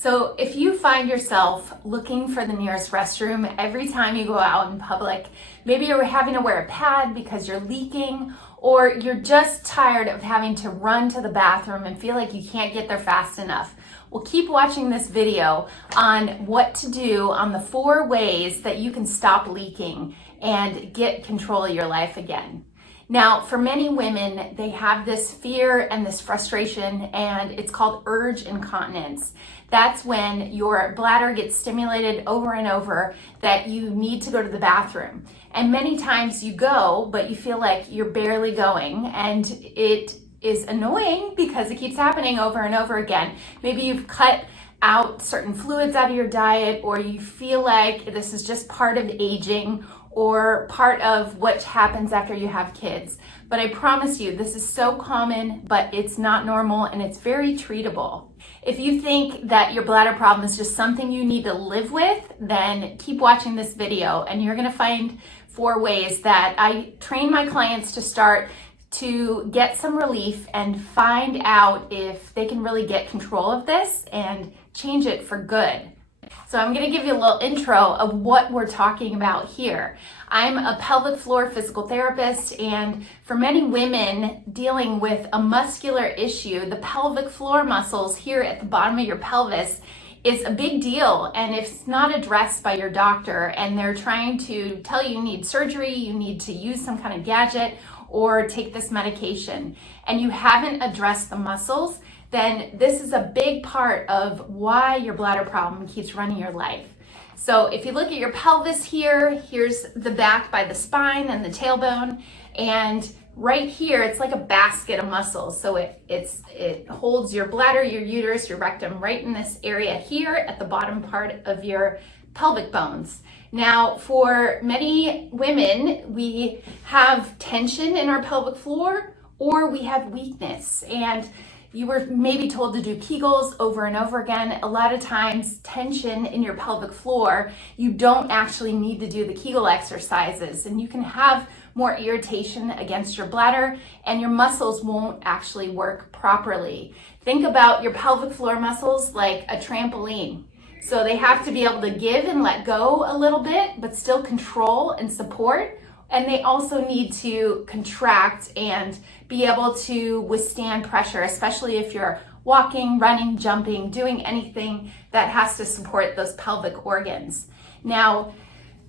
So if you find yourself looking for the nearest restroom every time you go out in public, maybe you're having to wear a pad because you're leaking, or you're just tired of having to run to the bathroom and feel like you can't get there fast enough, well, keep watching this video on what to do on the 4 ways that you can stop leaking and get control of your life again. Now, for many women, they have this fear and this frustration, and it's called urge incontinence. That's when your bladder gets stimulated over and over that you need to go to the bathroom. And many times you go, but you feel like you're barely going, and it is annoying because it keeps happening over and over again. Maybe you've cut out certain fluids out of your diet, or you feel like this is just part of aging or part of what happens after you have kids. But I promise you, this is so common, but it's not normal, and it's very treatable. If you think that your bladder problem is just something you need to live with, then keep watching this video, and you're gonna find 4 ways that I train my clients to start to get some relief and find out if they can really get control of this and change it for good. So I'm going to give you a little intro of what we're talking about here. I'm a pelvic floor physical therapist, and for many women dealing with a muscular issue, the pelvic floor muscles here at the bottom of your pelvis is a big deal. And if it's not addressed by your doctor and they're trying to tell you need surgery, you need to use some kind of gadget or take this medication, and you haven't addressed the muscles, then this is a big part of why your bladder problem keeps running your life. So if you look at your pelvis here, here's the back by the spine and the tailbone, and right here, it's like a basket of muscles. So it holds your bladder, your uterus, your rectum right in this area here at the bottom part of your pelvic bones. Now, for many women, we have tension in our pelvic floor, or we have weakness, and you were maybe told to do Kegels over and over again. A lot of times, tension in your pelvic floor, you don't actually need to do the Kegel exercises, and you can have more irritation against your bladder, and your muscles won't actually work properly. Think about your pelvic floor muscles like a trampoline. So they have to be able to give and let go a little bit, but still control and support. And they also need to contract and be able to withstand pressure, especially if you're walking, running, jumping, doing anything that has to support those pelvic organs. Now,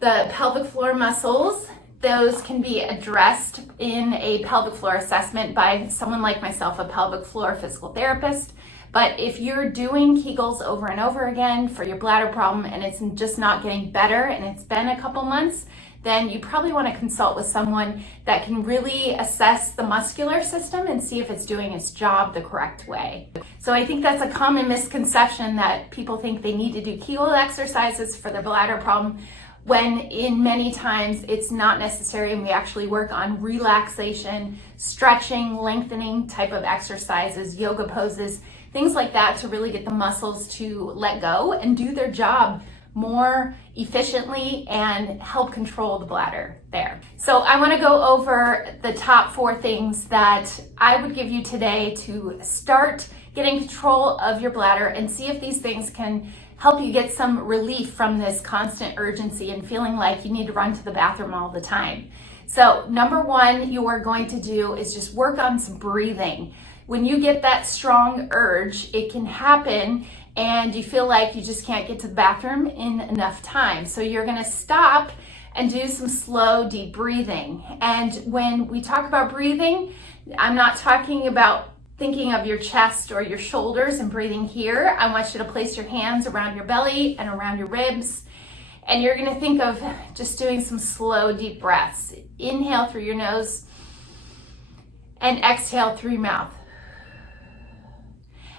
the pelvic floor muscles, those can be addressed in a pelvic floor assessment by someone like myself, a pelvic floor physical therapist. But if you're doing Kegels over and over again for your bladder problem and it's just not getting better and it's been a couple months, then you probably want to consult with someone that can really assess the muscular system and see if it's doing its job the correct way. So I think that's a common misconception, that people think they need to do Kegel exercises for their bladder problem, when in many times it's not necessary, and we actually work on relaxation, stretching, lengthening type of exercises, yoga poses, things like that, to really get the muscles to let go and do their job more efficiently and help control the bladder there. So I want to go over the top 4 things that I would give you today to start getting control of your bladder, and see if these things can help you get some relief from this constant urgency and feeling like you need to run to the bathroom all the time. So number 1 you are going to do is just work on some breathing. When you get that strong urge, it can happen and you feel like you just can't get to the bathroom in enough time. So you're gonna stop and do some slow, deep breathing. And when we talk about breathing, I'm not talking about thinking of your chest or your shoulders and breathing here. I want you to place your hands around your belly and around your ribs. And you're gonna think of just doing some slow, deep breaths. Inhale through your nose and exhale through your mouth.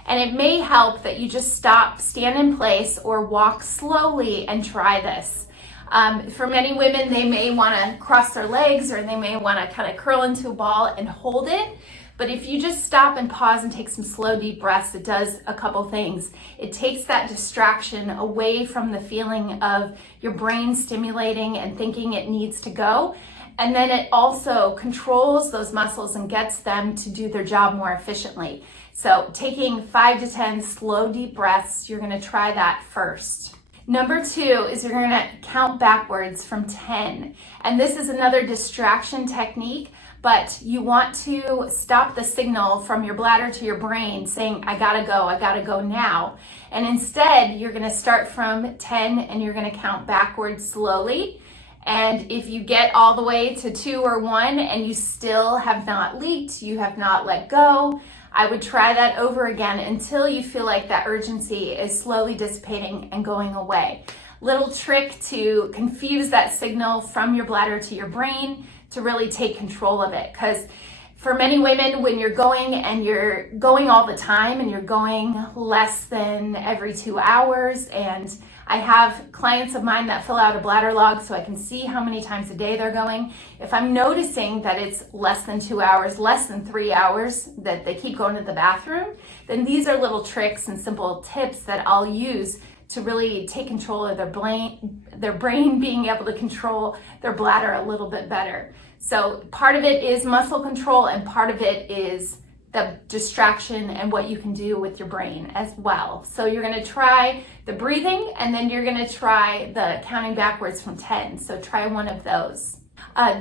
And it may help that you just stop, stand in place, or walk slowly and try this. For many women, they may want to cross their legs, or they may want to kind of curl into a ball and hold it. But if you just stop and pause and take some slow, deep breaths, it does a couple things. It takes that distraction away from the feeling of your brain stimulating and thinking it needs to go. And then it also controls those muscles and gets them to do their job more efficiently. So taking 5 to 10 slow, deep breaths, you're gonna try that first. Number 2 is you're gonna count backwards from 10. And this is another distraction technique, but you want to stop the signal from your bladder to your brain saying, I gotta go now. And instead, you're gonna start from 10 and you're gonna count backwards slowly. And if you get all the way to 2 or 1 and you still have not leaked, you have not let go, I would try that over again until you feel like that urgency is slowly dissipating and going away. Little trick to confuse that signal from your bladder to your brain to really take control of it. Because for many women, when you're going all the time and you're going less than every 2 hours, and I have clients of mine that fill out a bladder log so I can see how many times a day they're going. If I'm noticing that it's less than 2 hours, less than 3 hours that they keep going to the bathroom, then these are little tricks and simple tips that I'll use to really take control of their brain being able to control their bladder a little bit better. So part of it is muscle control and part of it is the distraction and what you can do with your brain as well. So you're gonna try the breathing and then you're gonna try the counting backwards from 10. So try one of those.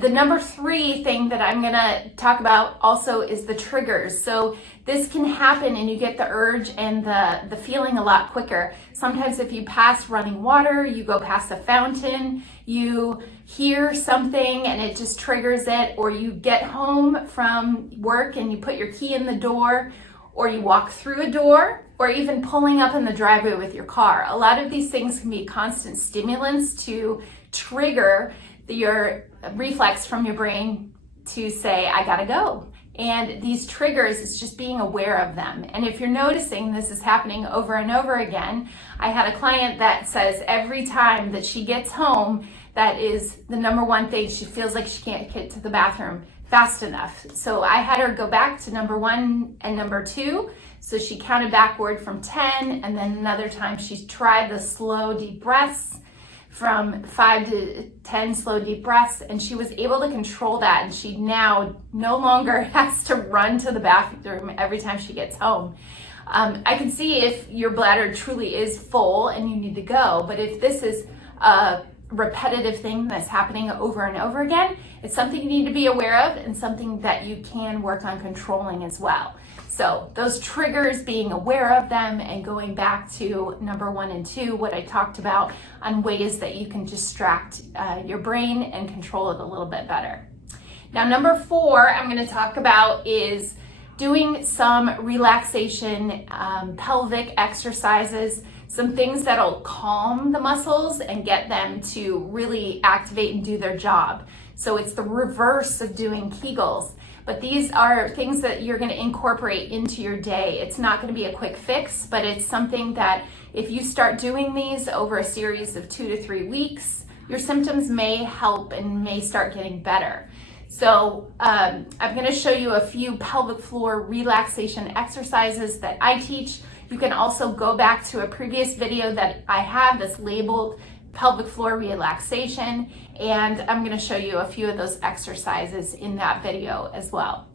The number 3 thing that I'm gonna talk about also is the triggers. So this can happen and you get the urge and the feeling a lot quicker. Sometimes if you pass running water, you go past a fountain, you hear something and it just triggers it, or you get home from work and you put your key in the door, or you walk through a door, or even pulling up in the driveway with your car. A lot of these things can be constant stimulants to trigger your reflex from your brain to say, I gotta go. And these triggers, it's just being aware of them. And if you're noticing this is happening over and over again, I had a client that says every time that she gets home, that is the number 1 thing. She feels like she can't get to the bathroom fast enough. So I had her go back to number 1 and number 2. So she counted backward from 10, and then another time she tried the slow, deep breaths from 5 to 10 slow, deep breaths, and she was able to control that. And she now no longer has to run to the bathroom every time she gets home. I can see if your bladder truly is full and you need to go, but if this is a repetitive thing that's happening over and over again, it's something you need to be aware of and something that you can work on controlling as well. So those triggers, being aware of them and going back to number 1 and 2, what I talked about on ways that you can distract your brain and control it a little bit better. Now, number 4 I'm going to talk about is doing some relaxation pelvic exercises, some things that'll calm the muscles and get them to really activate and do their job. So it's the reverse of doing Kegels. But these are things that you're going to incorporate into your day. It's not going to be a quick fix, but it's something that if you start doing these over a series of 2 to 3 weeks, your symptoms may help and may start getting better. So I'm going to show you a few pelvic floor relaxation exercises that I teach. You can also go back to a previous video that I have that's labeled pelvic floor relaxation, and I'm going to show you a few of those exercises in that video as well.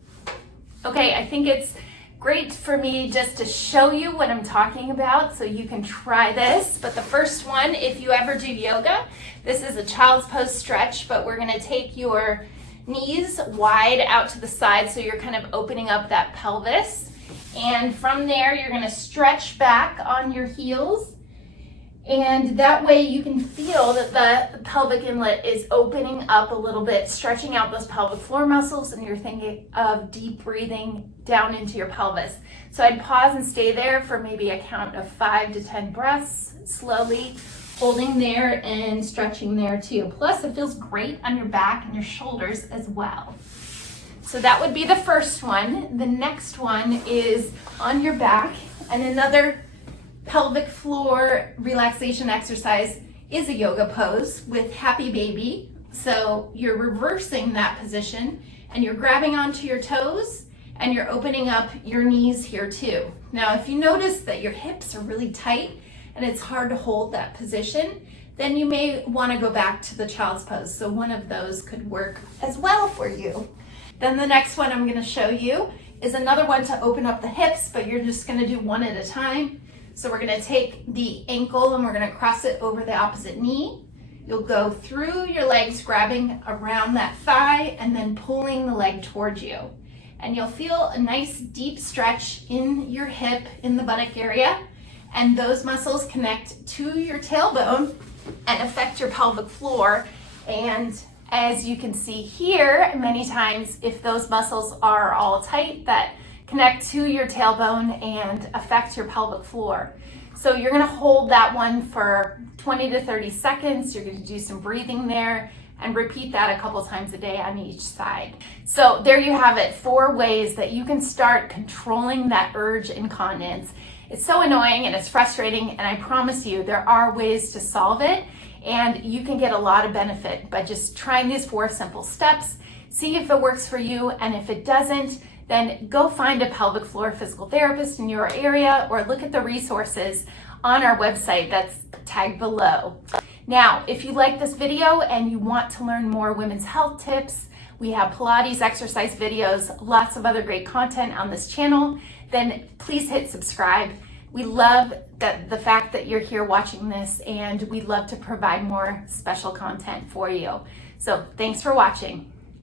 Okay, I think it's great for me just to show you what I'm talking about so you can try this. But the first one, if you ever do yoga, this is a child's pose stretch, but we're going to take your knees wide out to the side so you're kind of opening up that pelvis. And from there, you're going to stretch back on your heels. And that way you can feel that the pelvic inlet is opening up a little bit, stretching out those pelvic floor muscles, and you're thinking of deep breathing down into your pelvis. So I'd pause and stay there for maybe a count of 5 to 10 breaths, slowly holding there and stretching there too. Plus it feels great on your back and your shoulders as well. So that would be the first one. The next one is on your back, and another pelvic floor relaxation exercise is a yoga pose with happy baby. So you're reversing that position and you're grabbing onto your toes and you're opening up your knees here too. Now, if you notice that your hips are really tight and it's hard to hold that position, then you may want to go back to the child's pose. So one of those could work as well for you. Then the next one I'm going to show you is another one to open up the hips, but you're just gonna do one at a time. So we're gonna take the ankle and we're gonna cross it over the opposite knee. You'll go through your legs, grabbing around that thigh and then pulling the leg towards you. And you'll feel a nice deep stretch in your hip, in the buttock area. And those muscles connect to your tailbone and affect your pelvic floor. And as you can see here, many times if those muscles are all tight, that connect to your tailbone and affect your pelvic floor. So you're gonna hold that one for 20 to 30 seconds. You're gonna do some breathing there and repeat that a couple times a day on each side. So there you have it, 4 ways that you can start controlling that urge incontinence. It's so annoying and it's frustrating, and I promise you there are ways to solve it, and you can get a lot of benefit by just trying these 4 simple steps. See if it works for you, and if it doesn't, then go find a pelvic floor physical therapist in your area or look at the resources on our website that's tagged below. Now, if you like this video and you want to learn more women's health tips, we have Pilates exercise videos, lots of other great content on this channel, then please hit subscribe. We love the fact that you're here watching this, and we'd love to provide more special content for you. So thanks for watching.